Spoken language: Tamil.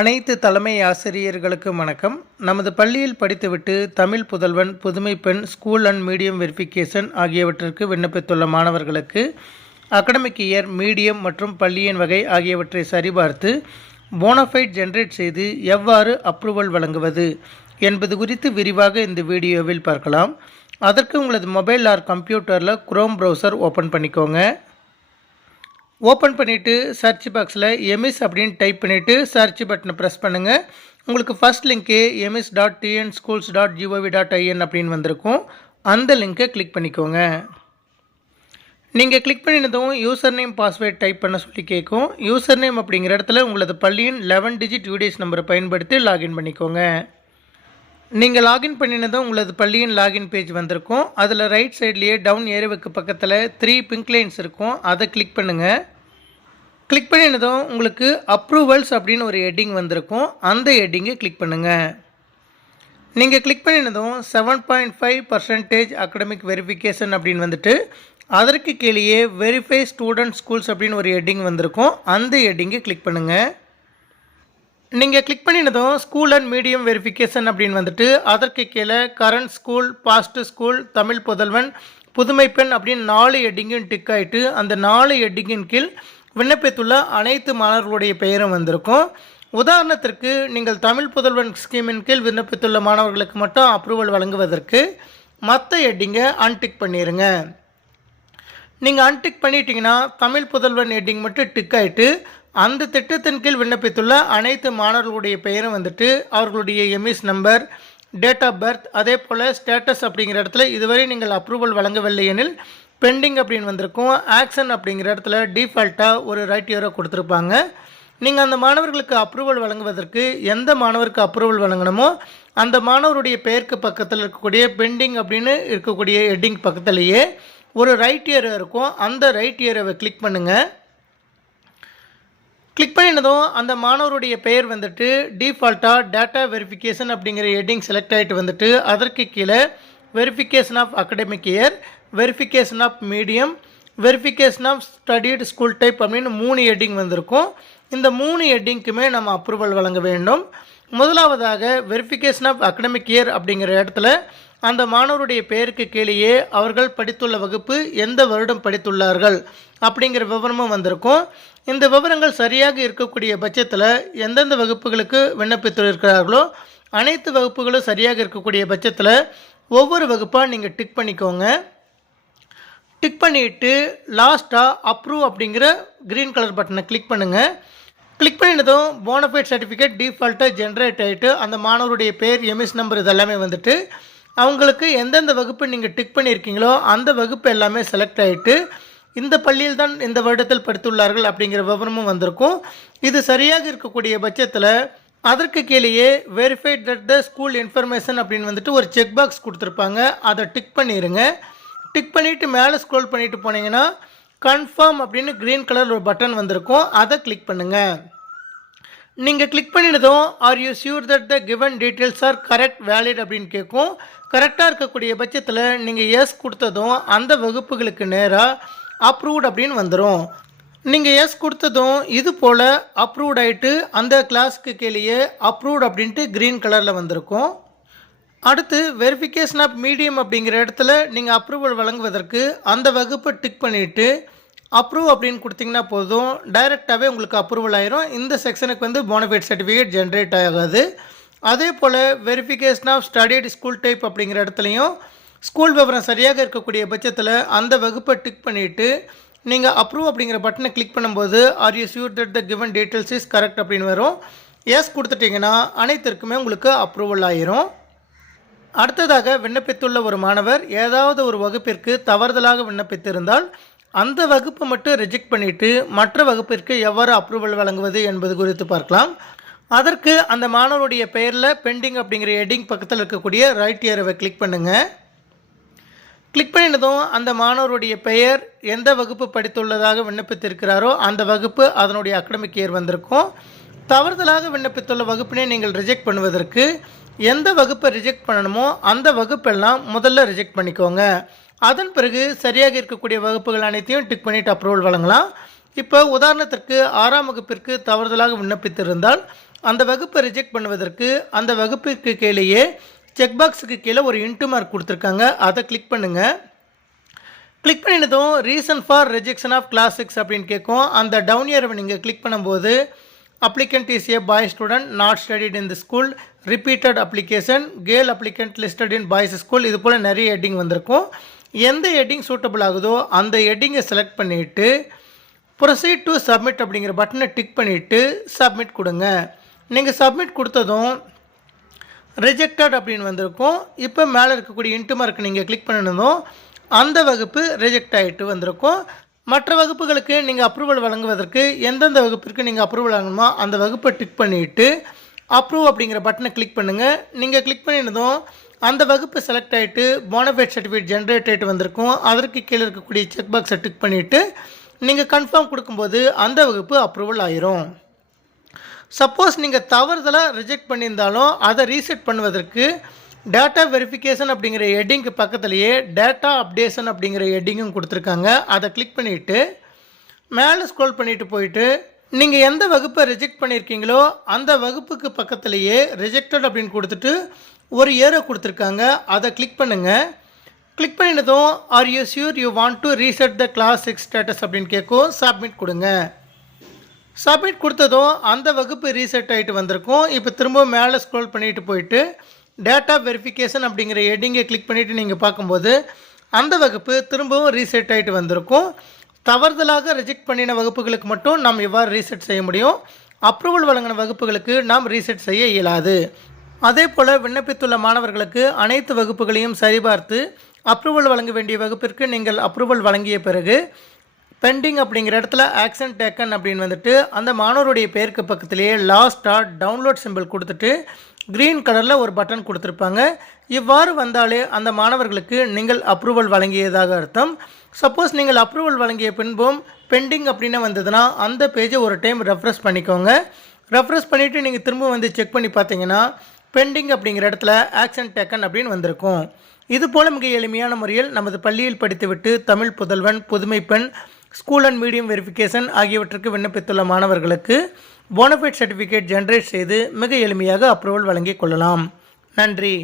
அனைத்து தலைமை ஆசிரியர்களுக்கும் வணக்கம். நமது பள்ளியில் படித்துவிட்டு தமிழ் புதல்வன், புதுமை பெண், ஸ்கூல் அண்ட் மீடியம் வெரிஃபிகேஷன் ஆகியவற்றிற்கு விண்ணப்பித்துள்ள மாணவர்களுக்கு அகடமிக் இயர், மீடியம் மற்றும் பள்ளியின் வகை ஆகியவற்றை சரிபார்த்து போனஃபைட் ஜென்ரேட் செய்து எவ்வாறு அப்ரூவல் வழங்குவது என்பது குறித்து விரிவாக இந்த வீடியோவில் பார்க்கலாம். அதற்கு உங்களது மொபைல் ஆர் கம்ப்யூட்டரில் குரோம் ப்ரௌசர் ஓப்பன் பண்ணிக்கோங்க. ஓப்பன் பண்ணிவிட்டு சர்ச் பாக்ஸில் எமிஸ் அப்படின்னு டைப் பண்ணிவிட்டு சர்ச் பட்டனை ப்ரெஸ் பண்ணுங்கள். உங்களுக்கு ஃபஸ்ட் லிங்க்கு emis.tnschools.gov.in அப்படின்னு வந்திருக்கும். அந்த லிங்க்கை கிளிக் பண்ணிக்கோங்க. நீங்கள் கிளிக் பண்ணினதும் யூசர் நேம், பாஸ்வேர்ட் டைப் பண்ண சொல்லி கேட்கும். யூசர் நேம் அப்படிங்கிற இடத்துல உங்களது பள்ளியின் 11 டிஜிட் யூடிஎஸ் நம்பரை பயன்படுத்தி லாகின் பண்ணிக்கோங்க. நீங்கள் லாகின் பண்ணினதும் உங்களது பள்ளியின் லாகின் பேஜ் வந்திருக்கும். அதில் ரைட் சைட்லேயே டவுன் ஏரியாவுக்கு பக்கத்தில் 3 பிங்க் லைன்ஸ் இருக்கும். அதை கிளிக் பண்ணுங்கள். கிளிக் பண்ணினதும் உங்களுக்கு அப்ரூவல்ஸ் அப்படின்னு ஒரு ஹெட்டிங் வந்திருக்கும். அந்த ஹெட்டிங்கை கிளிக் பண்ணுங்கள். நீங்கள் கிளிக் பண்ணினதும் 7.5% அகடமிக் வெரிஃபிகேஷன் அப்படின்னு வந்துட்டு அதற்கு கீழேயே வெரிஃபை ஸ்டூடெண்ட் ஸ்கூல்ஸ் அப்படின்னு ஒரு ஹெட்டிங் வந்திருக்கும். அந்த ஹெட்டிங்கை கிளிக் பண்ணுங்கள். நீங்கள் கிளிக் பண்ணினதும் ஸ்கூல் அண்ட் மீடியம் வெரிஃபிகேஷன் அப்படின்னு வந்துட்டு அதற்கு கீழே current school, past school, Tamil Pudhalvan, Pudhumai பெண் அப்படின்னு 4 ஹெட்டிங்கும் டிக் ஆகிட்டு அந்த 4 ஹெட்டிங்கின் கீழ் விண்ணப்பித்துள்ள அனைத்து மாணவர்களுடைய பெயரும் வந்திருக்கும். உதாரணத்திற்கு நீங்கள் தமிழ் புதல்வன் ஸ்கீமின் கீழ் விண்ணப்பித்துள்ள மாணவர்களுக்கு மட்டும் அப்ரூவல் வழங்குவதற்கு மற்ற ஹெட்டிங்கை அன்டிக் பண்ணிடுங்க. நீங்கள் அன்டிக் பண்ணிட்டீங்கன்னா தமிழ் புதல்வன் ஹெட்டிங் மட்டும் டிக் ஆகிட்டு அந்த திட்டத்தின் கீழ் விண்ணப்பித்துள்ள அனைத்து மாணவர்களுடைய பெயரும் வந்துட்டு அவர்களுடைய EMIS number, date of birth, அதே போல் ஸ்டேட்டஸ் அப்படிங்கிற இடத்துல இதுவரை நீங்கள் அப்ரூவல் வழங்கவில்லை எனில் பெண்டிங் அப்படின்னு வந்திருக்கும். ஆக்ஷன் அப்படிங்கிற இடத்துல டிஃபால்ட்டாக ஒரு ரைட் ஏரோ கொடுத்துருப்பாங்க. நீங்கள் அந்த மாணவர்களுக்கு அப்ரூவல் வழங்குவதற்கு எந்த மாணவருக்கு அப்ரூவல் வழங்கணுமோ அந்த மாணவருடைய பெயருக்கு பக்கத்தில் இருக்கக்கூடிய பெண்டிங் அப்படின்னு இருக்கக்கூடிய ஹெட்டிங் பக்கத்துலேயே ஒரு ரைட் ஏரோ இருக்கும். அந்த ரைட் ஏரோவை கிளிக் பண்ணுங்கள். கிளிக் பண்ணினதும் அந்த மாணவருடைய பெயர் வந்துட்டு டிஃபால்ட்டாக டேட்டா வெரிஃபிகேஷன் அப்படிங்கிற ஹெட்டிங் செலக்ட் ஆகிட்டு வந்துட்டு அதற்கு கீழே verification of academic year, verification of medium, verification of studied school type அப்படின்னு 3 ஹெட்டிங் வந்திருக்கும். இந்த 3 ஹெட்டிங்க்குமே நம்ம அப்ரூவல் வழங்க வேண்டும். முதலாவதாக வெரிஃபிகேஷன் ஆஃப் அகடமிக் இயர் அப்படிங்கிற இடத்துல அந்த மாணவருடைய பெயருக்கு கீழேயே அவர்கள் படித்துள்ள வகுப்பு, எந்த வருடம் படித்துள்ளார்கள் அப்படிங்கிற விவரமும் வந்திருக்கும். இந்த விவரங்கள் சரியாக இருக்கக்கூடிய பட்சத்தில் எந்தெந்த வகுப்புகளுக்கு விண்ணப்பித்திருக்கிறார்களோ அனைத்து வகுப்புகளும் சரியாக இருக்கக்கூடிய பட்சத்தில் ஒவ்வொரு வகுப்பாக நீங்கள் டிக் பண்ணிக்கோங்க. டிக் பண்ணிவிட்டு லாஸ்ட்டாக அப்ரூவ் அப்படிங்கிற க்ரீன் கலர் பட்டனை கிளிக் பண்ணுங்கள். கிளிக் பண்ணினதும் போனஃபைட் சர்டிஃபிகேட் டிஃபால்ட்டாக ஜென்ரேட் ஆகிட்டு அந்த மாணவருடைய பேர், எம்இஸ் நம்பர் இதெல்லாமே வந்துட்டு அவங்களுக்கு எந்தெந்த வகுப்பு நீங்கள் டிக் பண்ணியிருக்கீங்களோ அந்த வகுப்பு எல்லாமே செலக்ட் ஆகிட்டு இந்த பள்ளியில் தான் இந்த வருடத்தில் படித்துள்ளார்கள் அப்படிங்கிற விவரமும் வந்திருக்கும். இது சரியாக இருக்கக்கூடிய பட்சத்தில் அதற்கு கீழேயே verified that the school information அப்படின்னு வந்துட்டு ஒரு செக் பாக்ஸ் கொடுத்துருப்பாங்க. அதை டிக் பண்ணிடுங்க. டிக் பண்ணிவிட்டு மேலே ஸ்க்ரோல் பண்ணிவிட்டு போனீங்கன்னா கன்ஃபார்ம் அப்படின்னு க்ரீன் கலர் ஒரு பட்டன் வந்திருக்கும். அதை கிளிக் பண்ணுங்கள். நீங்கள் கிளிக் பண்ணினதும் are you sure that the given details are correct, valid அப்படின்னு கேட்கும். கரெக்டாக இருக்கக்கூடிய பட்சத்தில் நீங்கள் எஸ் கொடுத்ததும் அந்த வகுப்புகளுக்கு நேராக அப்ரூவ்ட் அப்படின்னு வந்துடும். நீங்கள் எஸ் கொடுத்ததும் இது போல் அப்ரூவ்ட் ஆகிட்டு அந்த கிளாஸ்க்கு கீழேயே அப்ரூவ்ட் அப்படின்ட்டு க்ரீன் கலரில் வந்திருக்கும். அடுத்து வெரிஃபிகேஷன் ஆஃப் மீடியம் அப்படிங்கிற இடத்துல நீங்கள் அப்ரூவல் வழங்குவதற்கு அந்த வகுப்பை டிக் பண்ணிவிட்டு அப்ரூவ் அப்படின்னு கொடுத்தீங்கன்னா போதும், டைரெக்டாகவே உங்களுக்கு அப்ரூவல் ஆயிரும். இந்த செக்ஷனுக்கு வந்து போனஃபைட் சர்டிஃபிகேட் ஜென்ரேட் ஆகாது. அதே போல் verification of studied school type அப்படிங்கிற இடத்துலையும் ஸ்கூல் விவரம் சரியாக இருக்கக்கூடிய பட்சத்தில் அந்த வகுப்பை டிக் பண்ணிவிட்டு நீங்கள் அப்ரூவ் அப்படிங்கிற பட்டனை கிளிக் பண்ணும்போது R you sure that the given details is correct அப்படின்னு வரும். எஸ் கொடுத்துட்டிங்கன்னா அனைத்திற்குமே உங்களுக்கு அப்ரூவல் ஆயிரும். அடுத்ததாக விண்ணப்பித்துள்ள ஒரு மாணவர் ஏதாவது ஒரு வகுப்பிற்கு தவறுதலாக விண்ணப்பித்திருந்தால் அந்த வகுப்பை மட்டும் ரிஜெக்ட் பண்ணிவிட்டு மற்ற வகுப்பிற்கு எவ்வாறு அப்ரூவல் வழங்குவது என்பது குறித்து பார்க்கலாம். அதற்கு அந்த மாணவருடைய பெயரில் பெண்டிங் அப்படிங்கிற ஹெட்டிங் பக்கத்தில் இருக்கக்கூடிய ரைட் ஏரோவை கிளிக் பண்ணுங்கள். கிளிக் பண்ணினதும் அந்த மாணவருடைய பெயர், எந்த வகுப்பு படித்துள்ளதாக விண்ணப்பித்திருக்கிறாரோ அந்த வகுப்பு, அதனுடைய அகடமிக் இயர் வந்திருக்கும். தவறுதலாக விண்ணப்பித்துள்ள வகுப்பினை நீங்கள் ரிஜெக்ட் பண்ணுவதற்கு எந்த வகுப்பை ரிஜெக்ட் பண்ணணுமோ அந்த வகுப்பெல்லாம் முதல்ல ரிஜெக்ட் பண்ணிக்கோங்க. அதன் பிறகு சரியாக இருக்கக்கூடிய வகுப்புகள் அனைத்தையும் டிக் பண்ணிவிட்டு அப்ரூவல் வழங்கலாம். இப்போ உதாரணத்திற்கு 6ஆம் வகுப்பிற்கு தவறுதலாக விண்ணப்பித்திருந்தால் அந்த வகுப்பை ரிஜெக்ட் பண்ணுவதற்கு அந்த வகுப்பிற்கு கீழேயே செக் பாக்ஸுக்கு கீழே ஒரு இன்ட்டு மார்க் கொடுத்துருக்காங்க, அதை கிளிக் பண்ணுங்கள். கிளிக் பண்ணினதும் reason for rejection of class 6 அப்படின்னு கேட்கும். அந்த டவுன் ஏரோவை நீங்கள் கிளிக் பண்ணும்போது applicant is a boy student not studied in the school, repeated application, girl applicant listed in boys school, இது போல் நிறைய ஹெட்டிங் வந்திருக்கும். எந்த ஹெட்டிங் சூட்டபிள் ஆகுதோ அந்த ஹெட்டிங்கை செலக்ட் பண்ணிவிட்டு ப்ரொசீட் டு சப்மிட் அப்படிங்கிற பட்டனை டிக் பண்ணிவிட்டு சப்மிட் கொடுங்க. நீங்கள் சப்மிட் கொடுத்ததும் ரிஜெக்டட் அப்படின்னு வந்திருக்கும். இப்போ மேலே இருக்கக்கூடிய இன்ட்டு மார்க் நீங்கள் கிளிக் பண்ணினதும் அந்த வகுப்பு ரிஜெக்ட் ஆகிட்டு வந்திருக்கும். மற்ற வகுப்புகளுக்கு நீங்கள் அப்ரூவல் வழங்குவதற்கு எந்தெந்த வகுப்பிற்கு நீங்கள் அப்ரூவல் வாங்கணுமோ அந்த வகுப்பை டிக் பண்ணிவிட்டு அப்ரூவ் அப்படிங்கிற பட்டனை கிளிக் பண்ணுங்கள். நீங்கள் கிளிக் பண்ணினதும் அந்த வகுப்பு செலக்ட் ஆகிட்டு போனஃபைட் சர்டிஃபிகேட் ஜென்ரேட் ஆகிட்டு வந்திருக்கும். அதற்கு கீழே இருக்கக்கூடிய செக் பாக்ஸை டிக் பண்ணிவிட்டு நீங்கள் கன்ஃபார்ம் கொடுக்கும்போது அந்த வகுப்பு அப்ரூவல் ஆயிரும். சப்போஸ் நீங்கள் தவறுதலாக ரிஜெக்ட் பண்ணியிருந்தாலும் அதை ரீசெட் பண்ணுவதற்கு டேட்டா வெரிஃபிகேஷன் அப்படிங்கிற ஹெட்டிங்க்கு பக்கத்துலேயே டேட்டா அப்டேஷன் அப்படிங்கிற ஹெட்டிங்கும் கொடுத்துருக்காங்க. அதை கிளிக் பண்ணிவிட்டு மேலே ஸ்க்ரோல் பண்ணிவிட்டு போயிட்டு நீங்கள் எந்த வகுப்பை ரிஜெக்ட் பண்ணியிருக்கீங்களோ அந்த வகுப்புக்கு பக்கத்துலேயே ரிஜெக்டட் அப்படின்னு கொடுத்துட்டு ஒரு ஏரோ கொடுத்துருக்காங்க, அதை கிளிக் பண்ணுங்கள். கிளிக் பண்ணினதும் are you sure you want to reset the class 6 status அப்படின்னு கேட்கும். சப்மிட் கொடுங்க. சப்மிட் கொடுத்ததும் அந்த வகுப்பு ரீசெட் ஆகிட்டு வந்திருக்கும். இப்போ திரும்ப மேலே ஸ்க்ரோல் பண்ணிவிட்டு போயிட்டு டேட்டா வெரிஃபிகேஷன் அப்படிங்கிற ஹெட்டிங்கை கிளிக் பண்ணிவிட்டு நீங்கள் பார்க்கும்போது அந்த வகுப்பு திரும்பவும் ரீசெட் ஆகிட்டு வந்திருக்கும். தவறுதலாக ரிஜெக்ட் பண்ணின வகுப்புகளுக்கு மட்டும் நாம் எவ்வாறு ரீசெட் செய்ய முடியும், அப்ரூவல் வழங்கின வகுப்புகளுக்கு நாம் ரீசெட் செய்ய இயலாது. அதே போல் விண்ணப்பித்துள்ள மாணவர்களுக்கு அனைத்து வகுப்புகளையும் சரிபார்த்து அப்ரூவல் வழங்க வேண்டிய வகுப்பிற்கு நீங்கள் அப்ரூவல் வழங்கிய பிறகு பெண்டிங் அப்படிங்கிற இடத்துல ஆக்ஷன் டேக்கன் அப்படின்னு வந்துட்டு அந்த மாணவருடைய பெயருக்கு பக்கத்திலேயே லாஸ்ட்டாக டவுன்லோட் சிம்பிள் கொடுத்துட்டு க்ரீன் கலரில் ஒரு பட்டன் கொடுத்துருப்பாங்க. இவ்வாறு வந்தாலே அந்த மாணவர்களுக்கு நீங்கள் அப்ரூவல் வழங்கியதாக அர்த்தம். சப்போஸ் நீங்கள் அப்ரூவல் வழங்கிய பின்பும் பெண்டிங் அப்படின்னு வந்ததுன்னா அந்த பேஜை ஒரு டைம் ரெஃப்ரெஷ் பண்ணிக்கோங்க. ரெஃப்ரெஷ் பண்ணிவிட்டு நீங்கள் திரும்ப வந்து செக் பண்ணி பார்த்தீங்கன்னா பெண்டிங் அப்படிங்கிற இடத்துல ஆக்ஷன் டேக்கன் அப்படின்னு வந்திருக்கும். இது போல் மிக எளிமையான முறையில் நமது பள்ளியில் படித்துவிட்டு தமிழ் புதல்வன், புதுமை பெண், ஸ்கூல் அண்ட் மீடியம் வெரிஃபிகேஷன் ஆகியவற்றுக்கு விண்ணப்பித்துள்ள மாணவர்களுக்கு போனஃபைட் சர்டிஃபிகேட் ஜென்ரேட் செய்து மிக எளிமையாக அப்ரூவல் வழங்கிக் கொள்ளலாம். நன்றி.